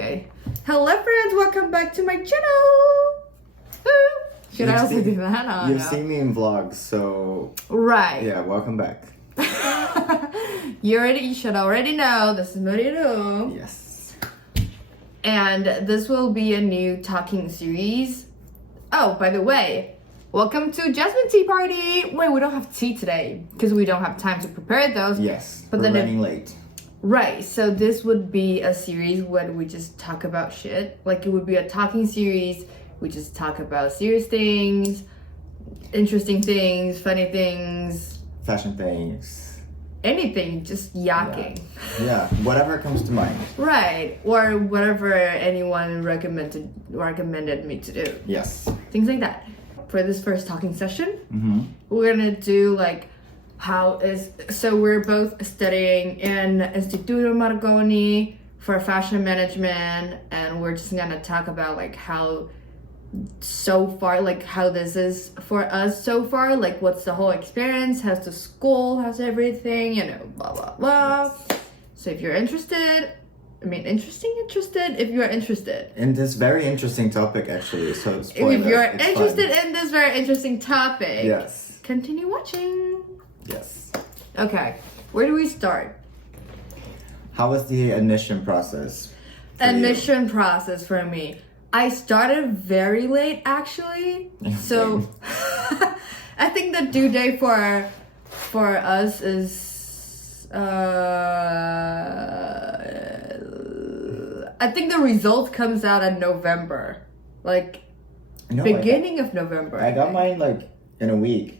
Okay. Hello friends, welcome back to my channel. Should I also do that? You've seen me in vlogs, so right. Yeah, welcome back. You should already know this is Muriro. Yes. And this will be a new talking series. Oh, by the way, welcome to Jasmine Tea Party. Wait, we don't have tea today because we don't have time to prepare those. Yes, but we're then running late. Right, so this would be a series where we just talk about shit. Like, it would be a talking series. We just talk about serious things, interesting things, funny things. Fashion things. Anything, just yakking. Yeah, whatever comes to mind. Right, or whatever anyone recommended me to do. Yes. Things like that. For this first talking session, we're gonna do like so we're both studying in Istituto Marangoni for fashion management, and we're just gonna talk about like how this is for us so far, like what's the whole experience, how's the school, how's everything, blah blah blah. Yes. So if you're interested, if you're interested in this very interesting topic, actually, so spoiler, if you're interested in this very interesting topic, yes, continue watching. Yes. Okay, where do we start? How was the admission process? Process for me. I started very late, actually. So I think the due date for us is I think the result comes out in November, like beginning of November. I got mine like in a week.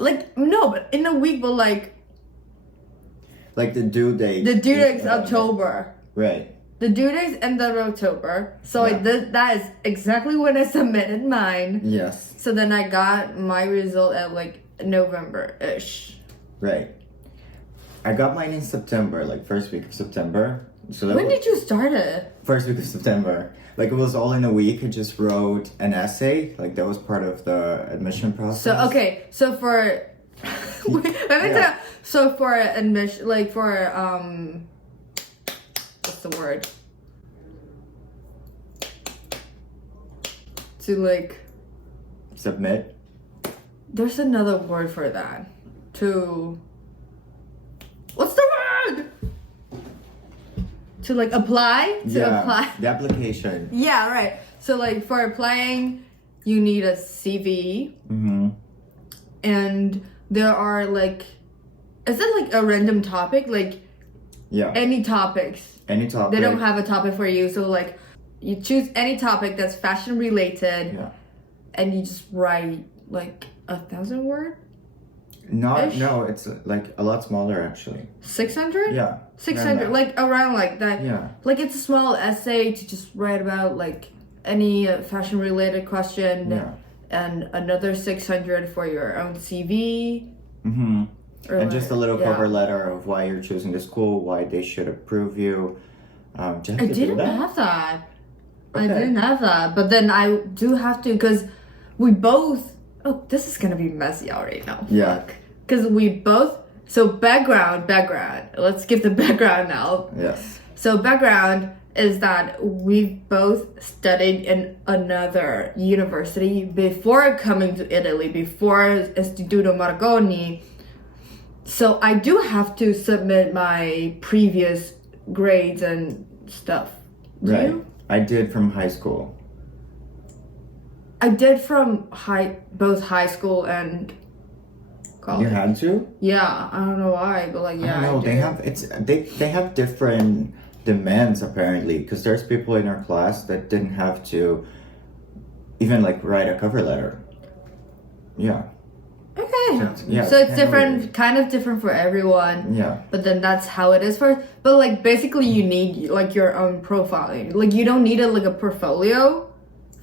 Like no, but in a week, but like the due date. The due date is October. Right. The due date is end of October, so that is exactly when I submitted mine. Yes. So then I got my result at like November-ish. Right. I got mine in September, like first week of September. So when did you start it? First week of September. Like it was all in a week. I just wrote an essay. Like that was part of the admission process. So okay, so for so for admission, like for what's the word? To like submit. There's another word for that. What's the word? To like apply? Apply. The application. Yeah, right. So like for applying, you need a CV. And there are like, is it like a random topic? Like any topics. Any topic. They don't have a topic for you. So like you choose any topic that's fashion related. Yeah. And you just write like 1,000 words? No, it's like a lot smaller actually. 600? Yeah. 600, like around like that. Yeah. Like it's a small essay to just write about like any fashion related question. Yeah. And another 600 for your own CV. And just a little cover letter of why you're choosing the school, why they should approve you. I didn't have that. Okay. I didn't have that. But then I do have to, because we both... Oh, this is going to be messy already now. Yeah. Because we both... So background. Let's give the background now. Yes. So background is that we both studied in another university before coming to Italy, before Istituto Marangoni. So I do have to submit my previous grades and stuff. Do you? I did from high school. I did from both high school and college. You had to? Yeah, I don't know why, but like yeah. I don't know. They have different demands apparently, because there's people in our class that didn't have to even like write a cover letter. Yeah. Okay. So it's different, kind of different for everyone. Yeah. But then that's how it is for. But like basically, you need like your own profile. Like you don't need like a portfolio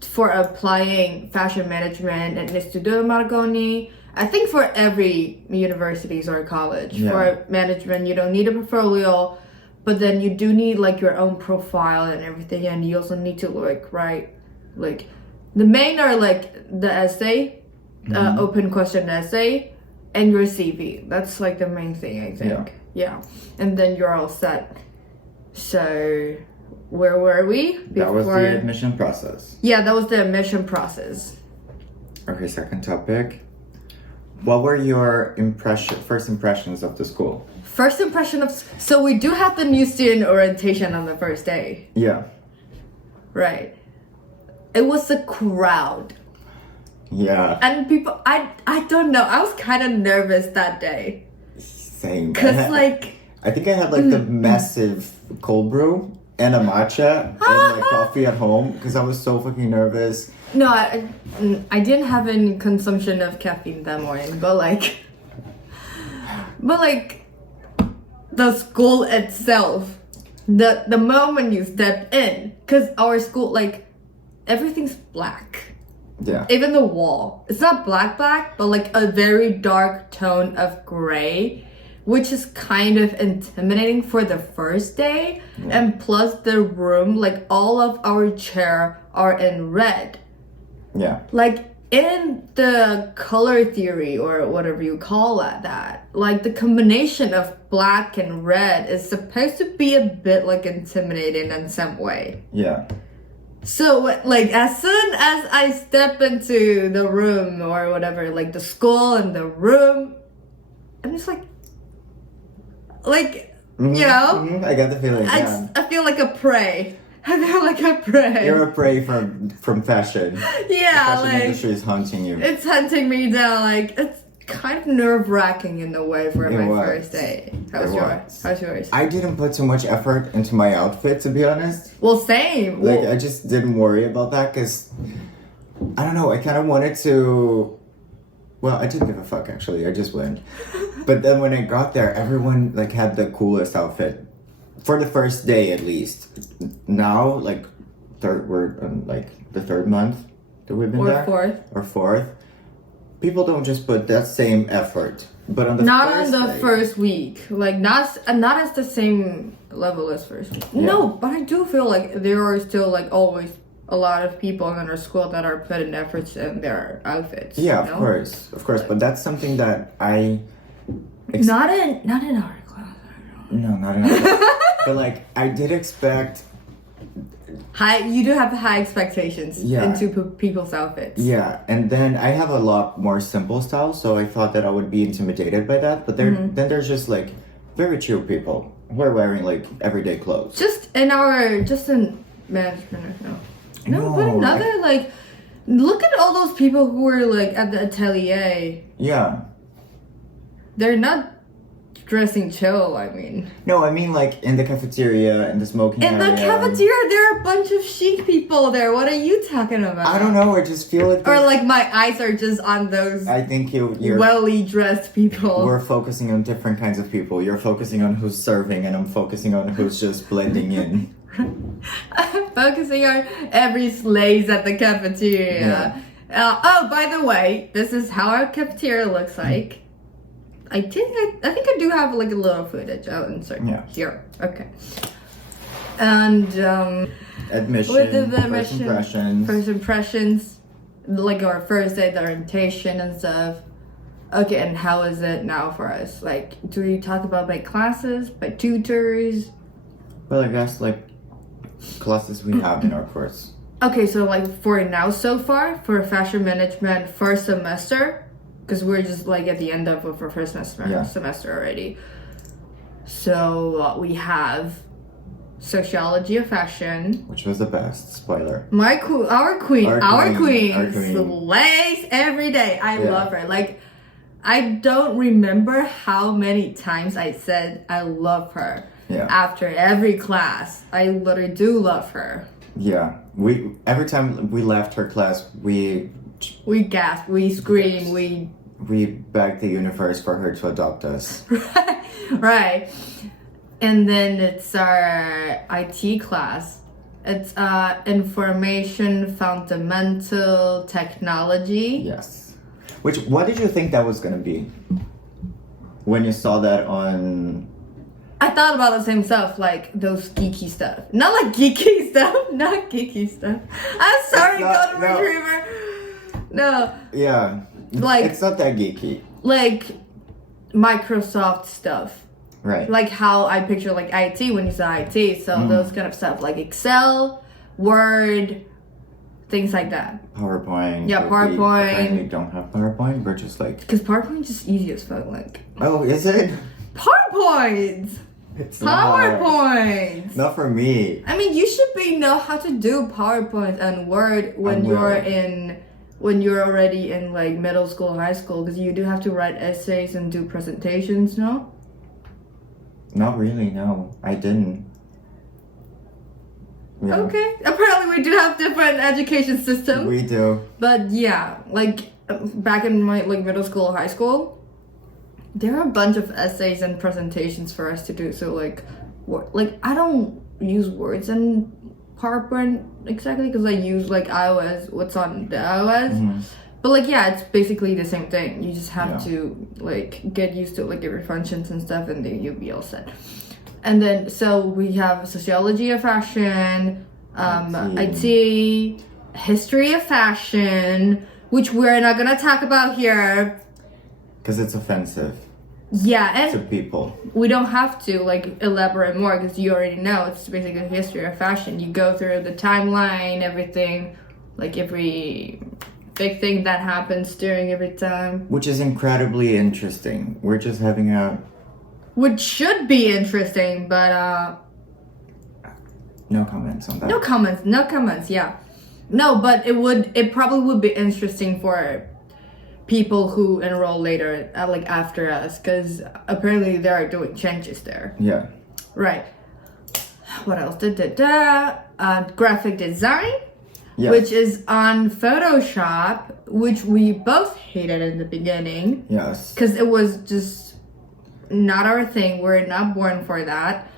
for applying fashion management at Istituto Marangoni. I think for every universities or college for management, you don't need a portfolio, but then you do need like your own profile and everything, and you also need to like write like the main are like the essay. Open question essay and your CV. That's like the main thing, I think. Yeah. And then you're all set. So, where were we? That was the admission process. Yeah, that was the admission process. Okay, second topic. What were your first impressions of the school? First impression of... So we do have the new student orientation on the first day. Yeah. Right. It was a crowd. Yeah. And people... I don't know. I was kind of nervous that day. Same. Because like... I think I had like the massive cold brew and a matcha and like coffee at home because I was so fucking nervous. No, I didn't have any consumption of caffeine that morning, but like the school itself, the moment you step in, because our school, like, everything's black. Yeah. Even the wall, it's not black, but like a very dark tone of gray, which is kind of intimidating for the first day. Yeah. And plus the room, like all of our chairs are in red. Yeah. Like in the color theory or whatever you call that, like the combination of black and red is supposed to be a bit like intimidating in some way. Yeah. So like as soon as I step into the room or whatever, like the school and the room, I'm just like, you know? Mm-hmm. I got the feeling. Yeah. I feel like a prey. I feel like a prey. You're a prey from fashion. Yeah, the fashion industry is hunting you. It's hunting me down. Like, it's kind of nerve-wracking in a way for my first day. How's yours? I didn't put too much effort into my outfit, to be honest. Well, same. Like, I just didn't worry about that because, I don't know, I kind of wanted to... Well, I didn't give a fuck, actually. I just went. But then when I got there, everyone, like, had the coolest outfit. For the first day, at least. Now, like, we're on, like, the third month that we've been there. Or fourth. People don't just put that same effort. But on the first week. Like, not as the same level as first week. Yeah. No, but I do feel like there are still, like, always a lot of people in our school that are putting efforts in their outfits. Yeah, you know? of course. But that's something that I... Not in our class. No, not in our class. But, like, I did expect... You do have high expectations into people's outfits. Yeah, and then I have a lot more simple style, so I thought that I would be intimidated by that. But then there's just, like, very chill people who are wearing, like, everyday clothes. Just in management, no, but another, like, look at all those people who are, like, at the atelier. Yeah. They're not dressing chill, I mean. No, I mean, like, in the cafeteria, in the smoking area. In the cafeteria, there are a bunch of chic people there. What are you talking about? I don't know, I just feel like... Or, like, my eyes are just on those... I think you're... welly dressed people. We're focusing on different kinds of people. You're focusing on who's serving, and I'm focusing on who's just blending in. I'm focusing on every slaves at the cafeteria. Yeah. By the way, this is how our cafeteria looks like. I think I do have like a little footage. I'll insert here. Okay. And admission, what did the admission, first impressions, like our first day, the orientation and stuff. Okay, and how is it now for us? Like, do we talk about by classes, by tutors? Well, I guess like classes we have in our course. Okay, so like for now so far, for fashion management first semester, because we're just like at the end of our first semester already. So we have sociology of fashion, which was the best. Spoiler. Our queen slays every day. I love her. Like, I don't remember how many times I said I love her. Yeah. After every class, I literally do love her. Yeah, every time we left her class, we gasp, we scream, we begged the universe for her to adopt us. Right. And then it's our IT class. It's information fundamental technology. Yes. What did you think that was gonna be when you saw that on? I thought about the same stuff, like those geeky stuff. Not like geeky stuff, not geeky stuff. I'm sorry, Golden Retriever. No. Yeah. Like, it's not that geeky. Like Microsoft stuff. Right. Like how I picture like IT when you say IT. So those kind of stuff like Excel, Word, things like that. PowerPoint. Yeah, PowerPoint. Apparently don't have PowerPoint. We're just like... Because PowerPoint is just easy as fuck. Like... Oh, is it? PowerPoint! It's PowerPoint! Not for me. I mean, you should know how to do PowerPoint and Word when you're already in like middle school, high school, because you do have to write essays and do presentations, no? Not really, no. I didn't. Yeah. Okay. Apparently we do have different education systems. We do. But yeah, like back in my like middle school, high school, there are a bunch of essays and presentations for us to do. So like I don't use words in PowerPoint exactly because I use like iOS, what's on the iOS. Mm-hmm. But like yeah, it's basically the same thing. You just have to like get used to like different functions and stuff, and then you'll be all set. And then so we have sociology of fashion, IT, history of fashion, which we're not gonna talk about here because it's offensive. Yeah, and to people. We don't have to like elaborate more because you already know it's basically a history of fashion. You go through the timeline, everything, like every big thing that happens during every time. Which is incredibly interesting. We're just having a... Which should be interesting, but no comments on that. No comments, yeah. No, but it probably would be interesting for people who enroll later, like after us, because apparently they are doing changes there. Yeah. Right. What else? Graphic design, yes. Which is on Photoshop, which we both hated in the beginning. Yes. Because it was just not our thing. We're not born for that.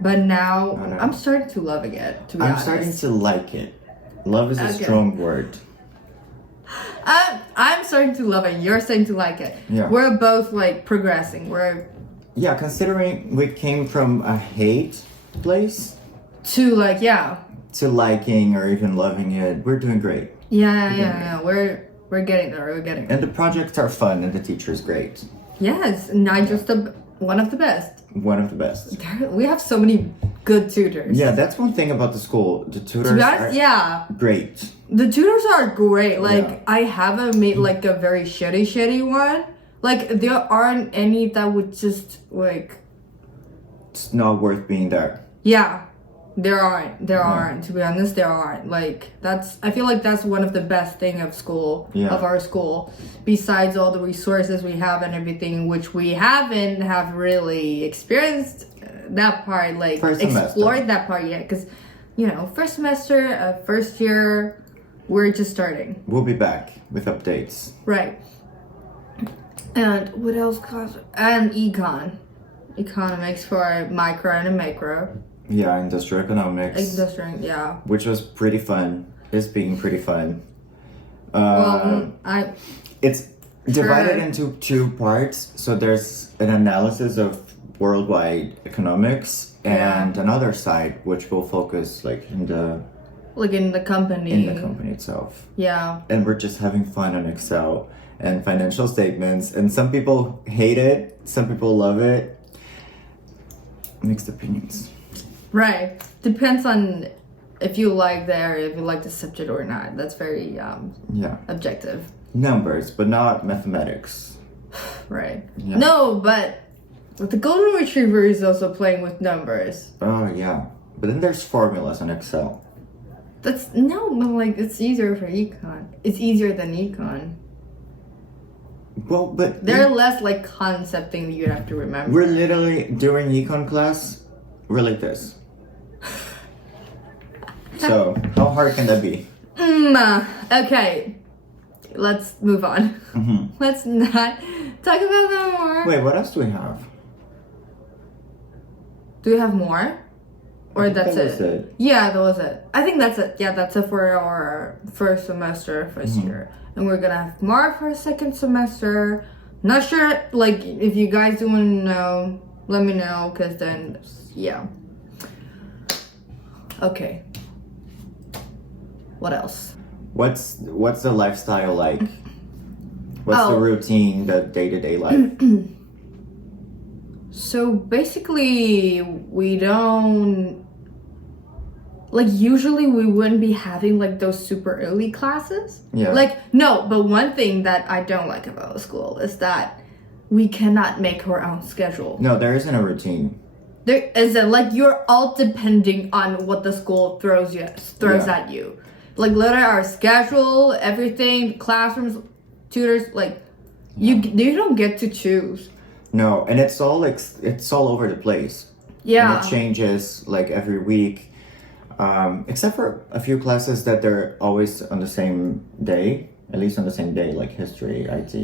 But now I'm starting to love it, to be honest. I'm starting to like it. Love is a strong word. I'm starting to love it. You're starting to like it. Yeah. We're both like progressing. Yeah, considering we came from a hate place to like to liking or even loving it, we're doing great. Yeah. We're getting there. And the projects are fun, and the teacher is great. Yes, not just one of the best. One of the best. We have so many good tutors. Yeah, that's one thing about the school. The tutors are great. The tutors are great. Like, I haven't made like a very shitty one. Like, there aren't any that would just like... It's not worth being there. Yeah, there aren't. To be honest, there aren't. Like, I feel like that's one of the best thing of school, of our school. Besides all the resources we have and everything, which we haven't really experienced that part, like explored that part yet. Because, first semester, first year, we're just starting. We'll be back with updates. Right. And what else? And econ. Economics for micro and macro. Yeah, industrial economics. Which was pretty fun. It's being pretty fun. It's divided into two parts. So there's an analysis of worldwide economics and another side which will focus in the company. In the company itself. Yeah. And we're just having fun on Excel and financial statements. And some people hate it. Some people love it. Mixed opinions. Right. Depends on if you like the area, if you like the subject or not. That's very objective. Numbers, but not mathematics. Right. Yeah. No, but the golden retriever is also playing with numbers. Oh yeah. But then there's formulas on Excel. But it's easier for econ. It's easier than econ. Well, but they're less like concept thing that you have to remember. We're literally during econ class, we're like this. So how hard can that be? Okay, let's move on. Mm-hmm. Let's not talk about that more. Wait, what else do we have? Do we have more? Or that's that was it? Yeah, that was it. I think that's it. Yeah, that's it for our first semester, first year. And we're gonna have more for second semester. Not sure, if you guys do want to know, let me know, because then, Okay. What else? What's the lifestyle like? What's the routine, the day-to-day life? So basically, we don't like usually we wouldn't be having like those super early classes. Yeah. Like no, but one thing that I don't like about school is that we cannot make our own schedule. No, there isn't a routine. There isn't, like you're all depending on what the school throws at you. Like literally our schedule, everything, classrooms, tutors, like you don't get to choose. No, and it's all over the place. Yeah. And it changes like every week. Except for a few classes that they're always on the same day. At least on the same day, like history, IT.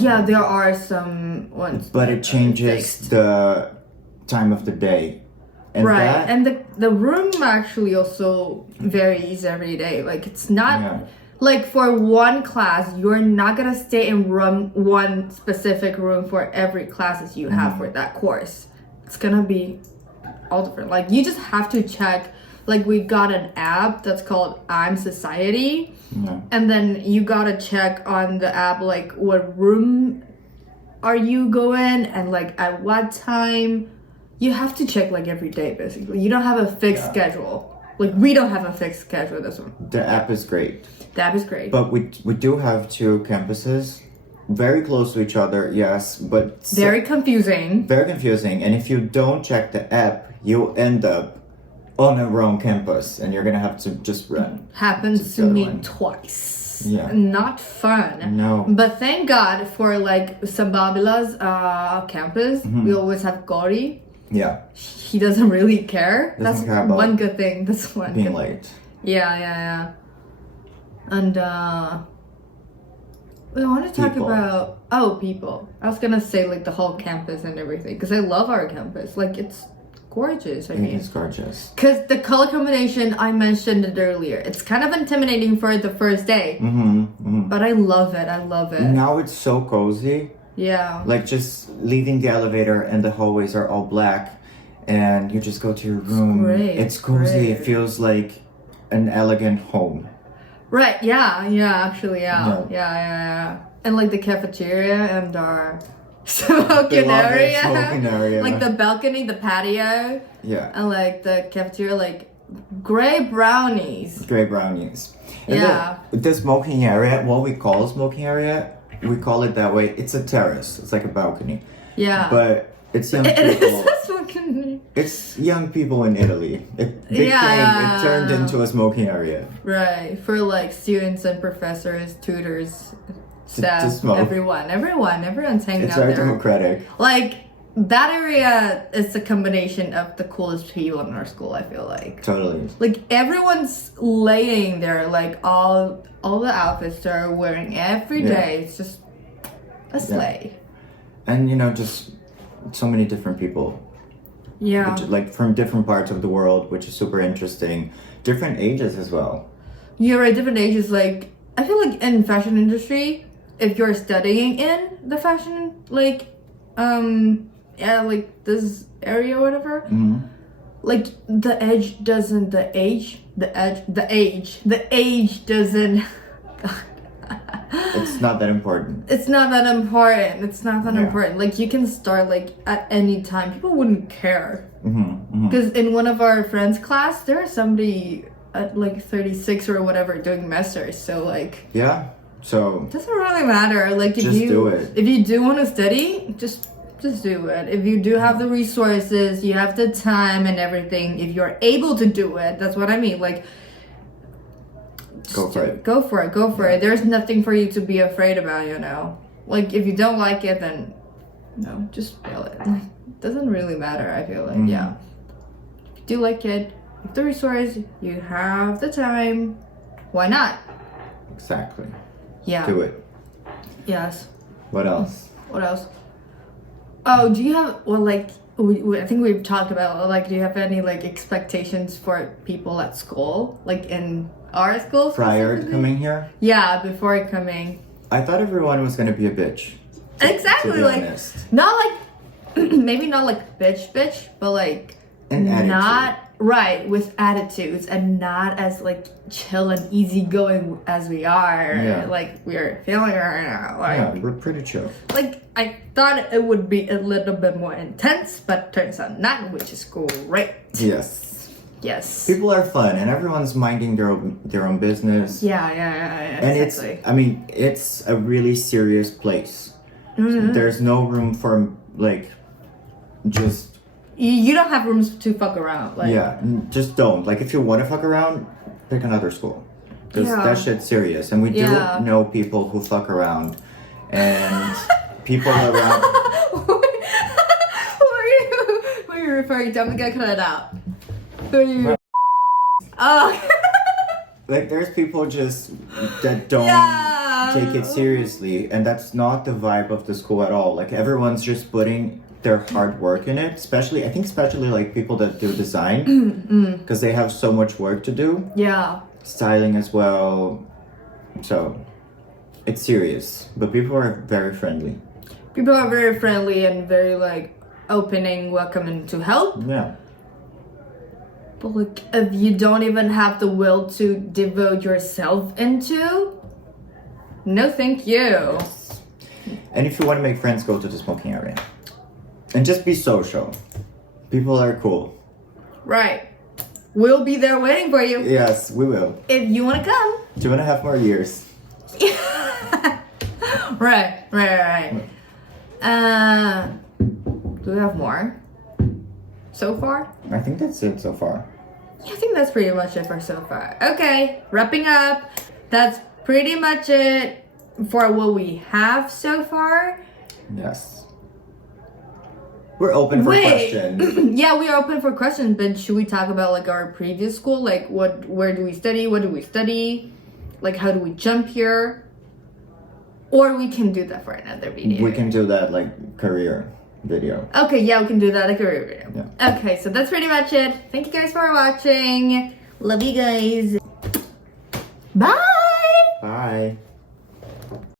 Yeah, there are some ones. But it changes the time of the day. And right, and the room actually also varies every day. Like it's not like for one class, you're not gonna stay in one specific room for every classes you have for that course. It's gonna be all different. Like you just have to check. Like we got an app that's called I'm Society, and then you gotta check on the app like what room are you going and like at what time. You have to check like every day basically. You don't have a fixed schedule. Like we don't have a fixed schedule this one. The app is great. The app is great. But we do have two campuses, very close to each other, yes, but very confusing. Very confusing. And if you don't check the app, you'll end up on a wrong campus and you're gonna have to just run. Happens to me twice. Yeah. Not fun. No. But thank God for like Sababila's campus, we always have Gori. Yeah. He doesn't really care. Doesn't That's care about one good thing. That's one being good late. thing. Yeah. And I want to talk about people. I was gonna say like the whole campus and everything because I love our campus. Like it's gorgeous. I mean, it's gorgeous. Because the color combination, I mentioned it earlier. It's kind of intimidating for the first day, but I love it. Now it's so cozy. Yeah. Like just leaving the elevator and the hallways are all black, and you just go to your room. It's cozy. It feels like an elegant home. Right. Yeah. Actually. Yeah. And like the cafeteria and our smoking area, like the balcony, the patio, and like the cafeteria, like gray brownies. And the smoking area, what we call a smoking area, we call it that way. It's a terrace. It's like a balcony. Yeah. But it's young people. It is a smoking. It's young people in Italy. It turned into a smoking area. Right. For like students and professors, tutors, staff, to smoke. Everyone's hanging out there. It's very democratic. Like that area is a combination of the coolest people in our school, I feel like. Totally. Like everyone's laying there, like all the outfits they're wearing every day. It's just a sleigh. And just so many different people. Yeah. Like from different parts of the world, which is super interesting. Different ages as well. You're right, different ages. Like I feel like in fashion industry, if you're studying in the fashion like like this area or whatever, like the age doesn't it's not that important. It's not that important. Like you can start like at any time. People wouldn't care. Because in one of our friends' class, there is somebody at like 36 or whatever doing masters. So like so it doesn't really matter. Like if you do want to study, just do it. If you do have the resources, you have the time and everything, if you're able to do it, that's what I mean. Like go for it. There's nothing for you to be afraid about, Like if you don't like it, then just fail it. It doesn't really matter, I feel like. If you do like it, you have the resource, you have the time, why not? Exactly. Yeah. Do it. Yes. What else? Oh, do you have, I think we've talked about, like, do you have any, like, expectations for people at school? Like, in our school? Prior to coming here? Yeah, before coming. I thought everyone was gonna be a bitch. Exactly, to be like, honest. not like, maybe not like bitch, but like, an attitude. not right, with attitudes and not as like chill and easygoing as we are. Yeah. Like we're feeling right now. Like, Yeah, we're pretty chill. like I thought it would be a little bit more intense, but turns out not, which is great. Yes. Yes. People are fun and everyone's minding their own business. Yeah, And exactly. it's a really serious place. Mm-hmm. There's no room for like just You don't have rooms to fuck around. Like, just don't. Like if you want to fuck around, pick another school. Because that shit's serious. And we do know people who fuck around. And people around... Who are you referring to? I'm gonna cut it out. Who are you? Oh. Like there's people just that don't take it seriously. And that's not the vibe of the school at all. Like everyone's just putting their hard work in it. Especially like people that do design. Because they have so much work to do. Yeah. Styling as well. So it's serious, but people are very friendly. People are very friendly and very like opening, welcoming to help. Yeah. But like if you don't even have the will to devote yourself into, no thank you. Yes. And if you want to make friends, go to the smoking area. And just be social. People are cool. Right. We'll be there waiting for you. Yes, we will. If you want to come. 2.5 more years. Right. Do we have more? So far? I think that's it so far. Yeah, I think that's pretty much it for so far. Okay, wrapping up. That's pretty much it for what we have so far. Yes. We're open for questions. Yeah, we are open for questions, but should we talk about like our previous school? Like where do we study? What do we study? Like how do we jump here? Or we can do that for another video. We can do that like career video. Okay, yeah, we can do that like a career video. Yeah. Okay, so that's pretty much it. Thank you guys for watching. Love you guys. Bye!